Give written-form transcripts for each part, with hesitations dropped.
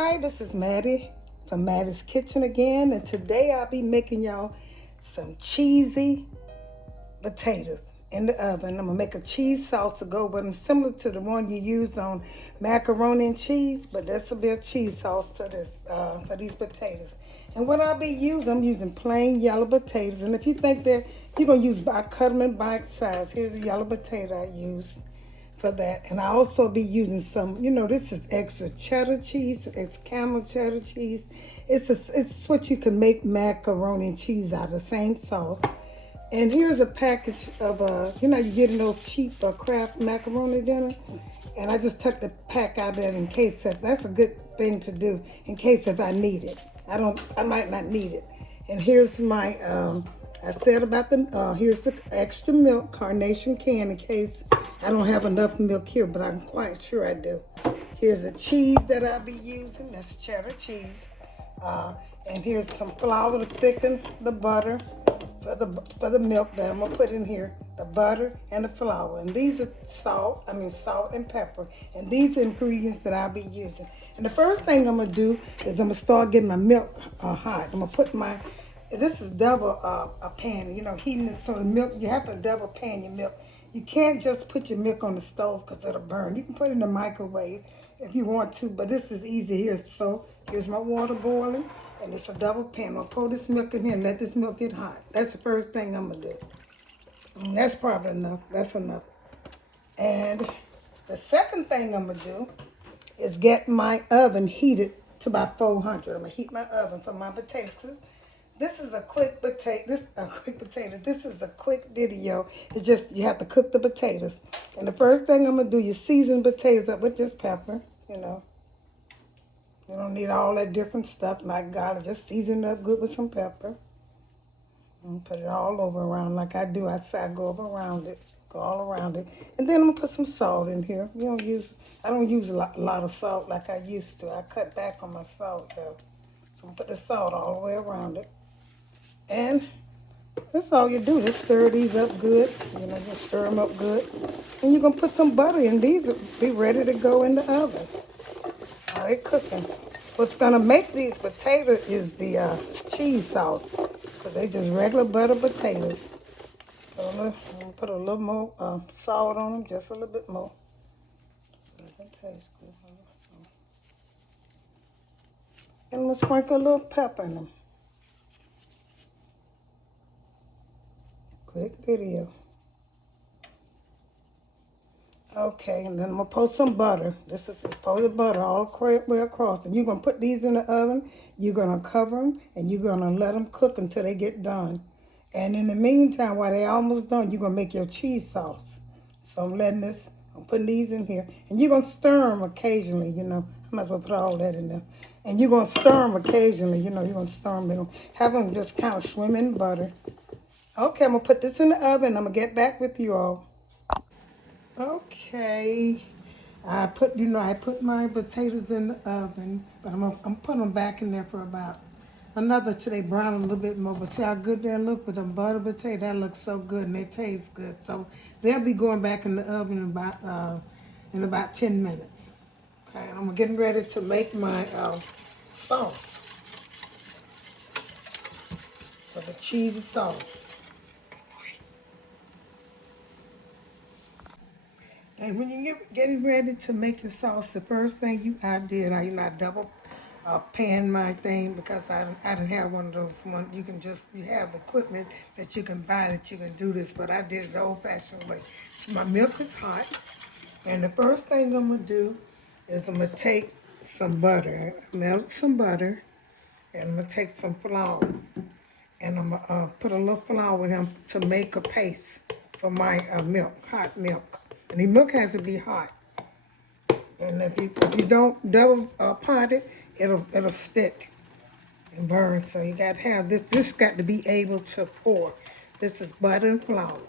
Hi, this is Mattie from Mattie's Kitchen again, and today I'll be making y'all some cheesy potatoes in the oven. I'm gonna make a cheese sauce to go with them, similar to the one you use on macaroni and cheese, but this will be a cheese sauce for for these potatoes. And what I'll be using, I'm using plain yellow potatoes. And if you think you're gonna use, I cut them in bite size. Here's a yellow potato I use for that. And I also be using some, this is extra cheddar cheese. It's Campbell cheddar cheese. It's what you can make macaroni and cheese out of, the same sauce. And here's a package of, you get in those cheap Kraft macaroni dinner. And I just took the pack out of it in case that's a good thing to do in case if I need it. I might not need it. And here's my, I said about here's the extra milk carnation can in case I don't have enough milk here, but I'm quite sure I do. Here's the cheese that I'll be using. That's cheddar cheese. And here's some flour to thicken the butter for the milk that I'm gonna put in here. The butter and the flour. And these are salt and pepper. And these are ingredients that I'll be using. And the first thing I'm gonna do is I'm gonna start getting my milk hot. I'm gonna put this is double a pan, heating it so the milk, you have to double pan your milk. You can't just put your milk on the stove because it'll burn. You can put it in the microwave if you want to, but this is easy here. So here's my water boiling, and it's a double pan. I'm gonna pour this milk in here and let this milk get hot. That's the first thing I'm gonna do. And that's probably enough. That's enough. And the second thing I'm gonna do is get my oven heated to about 400. I'm gonna heat my oven for my potatoes. This is a quick potato. This is a quick video. It's just you have to cook the potatoes. And the first thing I'm gonna do, you season potatoes up with this pepper. You don't need all that different stuff like garlic. Just season it up good with some pepper. And put it all over around like I do. I go over around it, go all around it. And then I'm gonna put some salt in here. I don't use a lot of salt like I used to. I cut back on my salt though. So I'm gonna put the salt all the way around it. And that's all you do. Just stir these up good. Just stir them up good. And you're going to put some butter in. These will be ready to go in the oven. They're cooking. What's going to make these potatoes is the cheese sauce. Because they're just regular butter potatoes. I'm going to put a little more salt on them. Just a little bit more. So they can taste good. And I'm going to sprinkle a little pepper in them. Quick video. Okay, and then I'm gonna pour some butter. This is pour the butter all the way across. And you're gonna put these in the oven. You're gonna cover them, and you're gonna let them cook until they get done. And in the meantime, while they're almost done, you're gonna make your cheese sauce. So I'm putting these in here, and you're gonna stir them occasionally. I might as well put all that in there. And you're gonna stir them occasionally. You're gonna stir them. You're gonna have them just kind of swim in butter. Okay, I'm gonna put this in the oven. I'm gonna get back with you all. Okay, I put my potatoes in the oven, but I'm putting them back in there for about another till they brown a little bit more. But see how good they look with them butter potatoes? That looks so good and they taste good. So they'll be going back in the oven in about 10 minutes. Okay, and I'm getting ready to make my sauce. So the cheesy sauce. And when you're getting ready to make your sauce, the first thing I double pan my thing because I didn't have one of those ones. You have the equipment that you can buy that you can do this, but I did it the old-fashioned way. So my milk is hot, and the first thing I'm gonna do is I'm gonna take some butter, melt some butter, and I'm gonna take some flour, and I'm gonna put a little flour in them to make a paste for my hot milk. And the milk has to be hot. And if you don't double pot it, it'll stick and burn. So you got to have this. This got to be able to pour. This is butter and flour.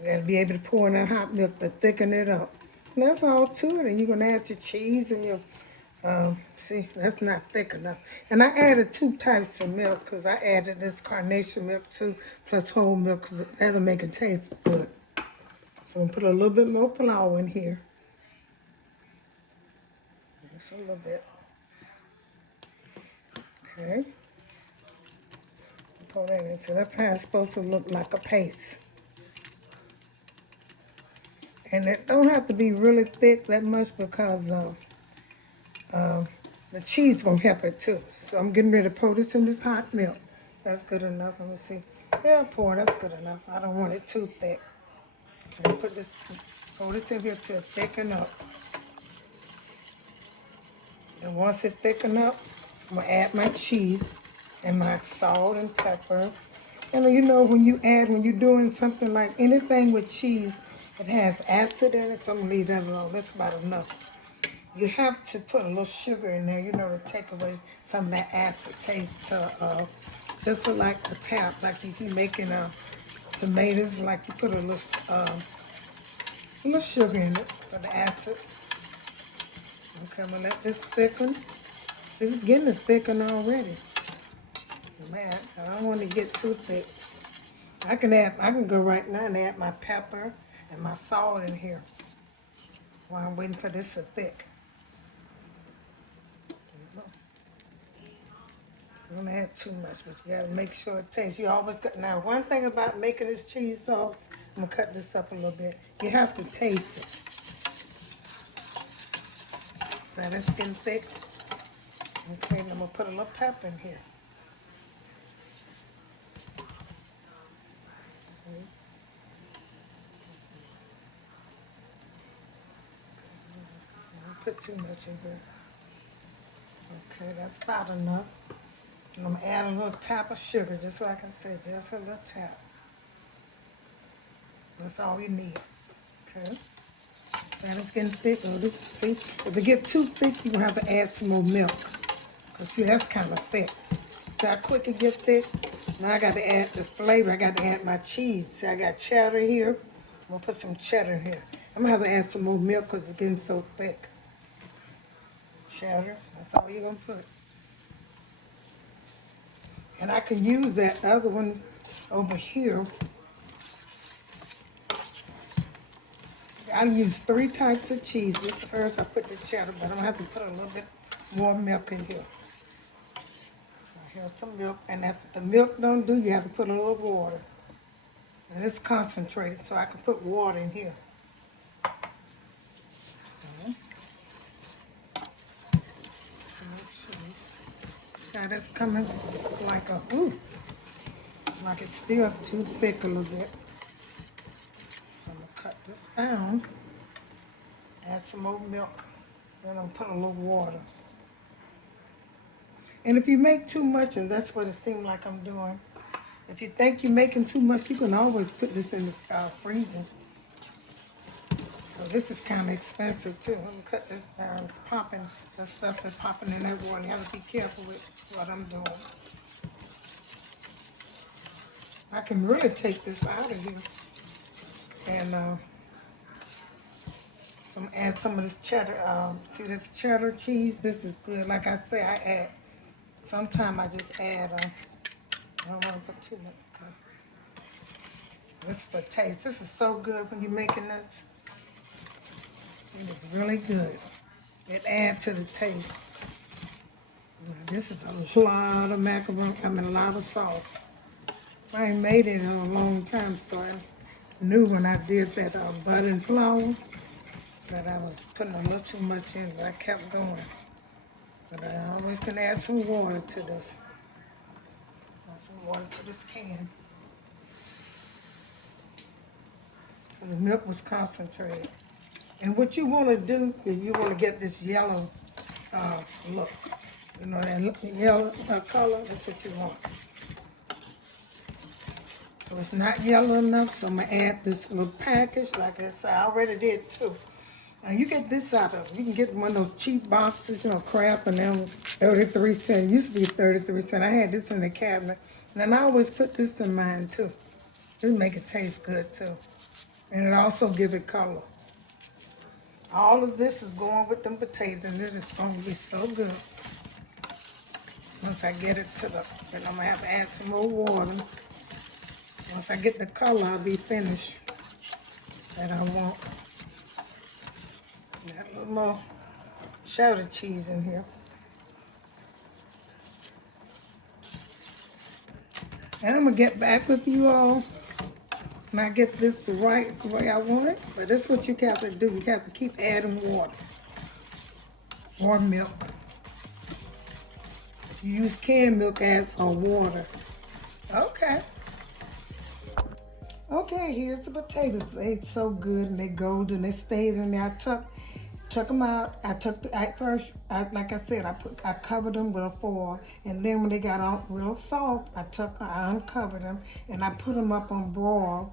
You got to be able to pour in that hot milk to thicken it up. And that's all to it. And you're gonna add your cheese and your see, that's not thick enough. And I added 2 types of milk because I added this carnation milk too, plus whole milk because that'll make it taste good. So I'm going to put a little bit more flour in here. Just a little bit. Okay. Pour that in. So that's how it's supposed to look, like a paste. And it don't have to be really thick that much because the cheese gonna help it too. So I'm getting ready to pour this in this hot milk. That's good enough. Let me see. Yeah, pour. That's good enough. I don't want it too thick. So I'm put this, pour this in here till it thicken up. And once it thicken up, I'm gonna add my cheese and my salt and pepper. And you know when you're doing something like anything with cheese, it has acid in it, so I'm gonna leave that alone. That's about enough. You have to put a little sugar in there, you know, to take away some of that acid taste to just like a tap, like if you're making tomatoes, like you put a little sugar in it for the acid. Okay, I'm gonna let this thicken. It's getting to thicken already. Man, I don't want to get too thick. I can go right now and add my pepper and my salt in here while I'm waiting for this to thick. I don't add too much, but you gotta make sure it tastes. You always got, now one thing about making this cheese sauce, I'm gonna cut this up a little bit. You have to taste it. Now that's getting thick. Okay, and I'm gonna put a little pepper in here. See? Don't put too much in here. Okay, that's about enough. And I'm gonna add a little tap of sugar, just so I can say, just a little tap. That's all you need. Okay. So it's getting thick. Oh, this, see, if it gets too thick, you're gonna have to add some more milk. Cause see, that's kind of thick. See how quick it gets thick? Now I got to add the flavor. I got to add my cheese. See, I got cheddar here. I'm gonna put some cheddar here. I'm gonna have to add some more milk because it's getting so thick. Cheddar, that's all you're gonna put. And I can use that other one over here. I use 3 types of cheese. This first I put the cheddar, but I'm gonna have to put a little bit more milk in here. So here's some milk, and if the milk don't do, you have to put a little water. And it's concentrated, so I can put water in here. So, some more cheese. See how that's coming like a, like it's still too thick a little bit. So I'm gonna cut this down, add some more milk, then I'll put a little water. And if you make too much, and that's what it seems like I'm doing, if you think you're making too much, you can always put this in the freezer. So this is kind of expensive too. I'm gonna cut this down. It's popping. The stuff that's popping in that water. You have to be careful with what I'm doing. I can really take this out of here and add some of this cheddar. See this cheddar cheese? This is good. Like I say, I add. Sometimes I just add. I don't want to put too much. Okay. This is for taste. This is so good when you're making this. It is really good. It adds to the taste. Now, this is a lot of macaroni. I mean, a lot of sauce. I ain't made it in a long time, so I knew when I did that butter and flour that I was putting a little too much in, but I kept going. But I always can add some water to this. Add some water to this can. Because the milk was concentrated. And what you want to do is you want to get this yellow look. You know, that yellow color, that's what you want. So it's not yellow enough, so I'm going to add this little package. Like I said, I already did 2. Now you get this out of, you can get one of those cheap boxes, you know, Kraft, and them 33 cents. Used to be 33 cents. I had this in the cabinet. And I always put this in mine too. It make it taste good too. And it also give it color. All of this is going with them potatoes, and it is going to be so good. Once I get it to the, then I'm going to have to add some more water. Once I get the color, I'll be finished that I want. Got a little more cheddar cheese in here. And I'm gonna get back with you all when I get this right the way I want it. But this is what you have to do. You have to keep adding water or milk. You use canned milk as water. Okay. Okay, here's the potatoes. They so good and they golden. They stayed in there. I took them out. Like I said, I covered them with a foil, and then when they got out real soft, I uncovered them and I put them up on broil,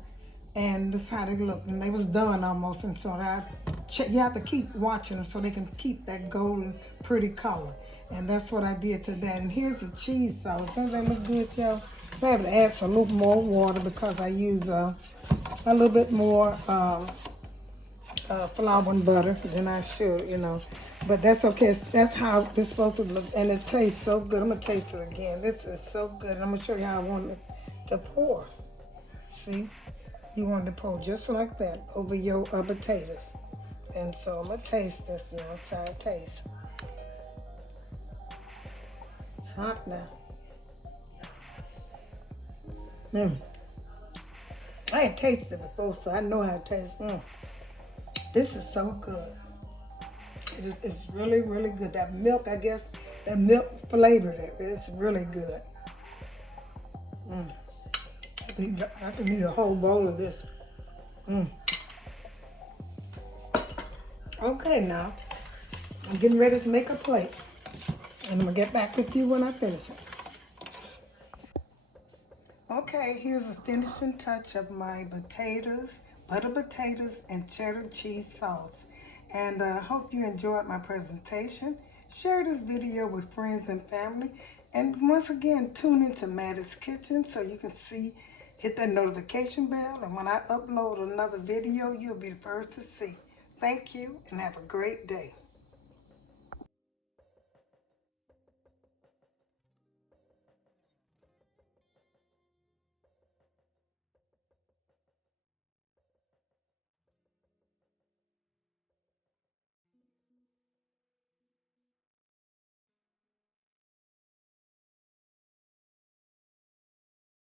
and this is how they look. And they was done almost, and so you have to keep watching them so they can keep that golden, pretty color. And that's what I did to that. And here's the cheese sauce. Doesn't that look good, y'all? I have to add some little more water because I use a little bit more flour and butter than I should, you know. But that's okay. That's how it's supposed to look. And it tastes so good. I'm going to taste it again. This is so good. And I'm going to show you how I want it to pour. See? You want it to pour just like that over your potatoes. And so I'm going to taste this now. See how it tastes. It's hot now. I ain't tasted it before, so I know how it tastes. This is so good. It's really, really good. That milk, I guess, that milk flavored it. It's really good. I can eat a whole bowl of this. Okay, now, I'm getting ready to make a plate. And I'm going to get back with you when I finish it. Okay, here's a finishing touch of my potatoes, butter potatoes, and cheddar cheese sauce. And I hope you enjoyed my presentation. Share this video with friends and family. And once again, tune into Mattie's Kitchen so you can hit that notification bell. And when I upload another video, you'll be the first to see. Thank you and have a great day.